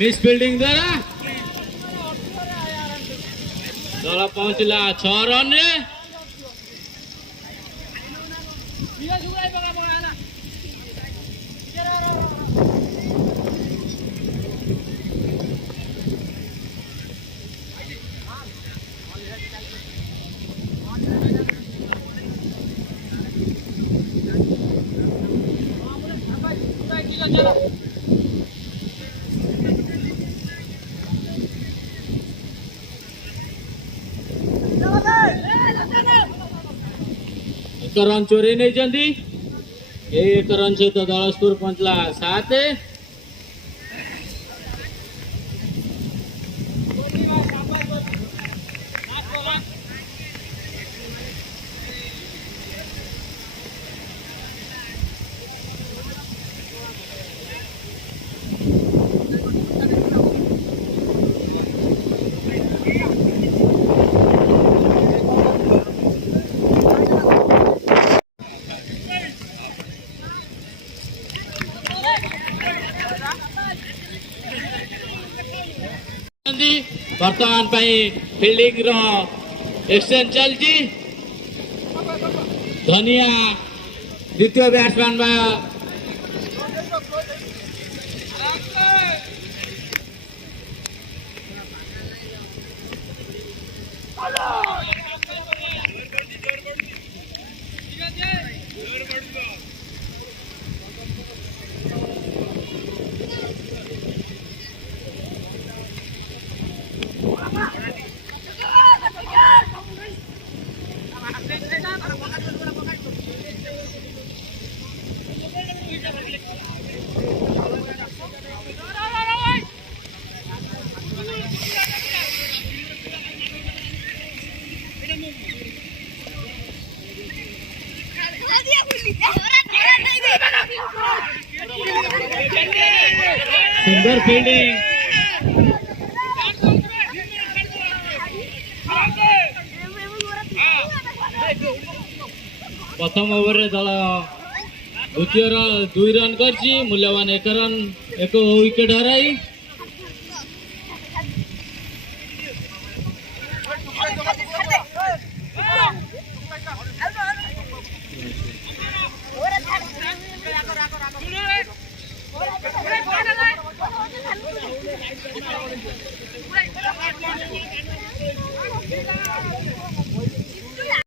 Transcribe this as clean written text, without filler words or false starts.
Miss fielding द्वारा दल पहुंचला 6 रन रे। एक रन चोरी नहीं चंदी एक रन से तो दल स्कोर पहुंचला 7। वर्तमान फील्डिंग एक्सचेंज चलती धनिया द्वितीय बैट्समैन सुंदर फील्डिंग प्रथम ओवर दल द्वितीय 2 रन कर मूल्यवान 1 विकेट हराई।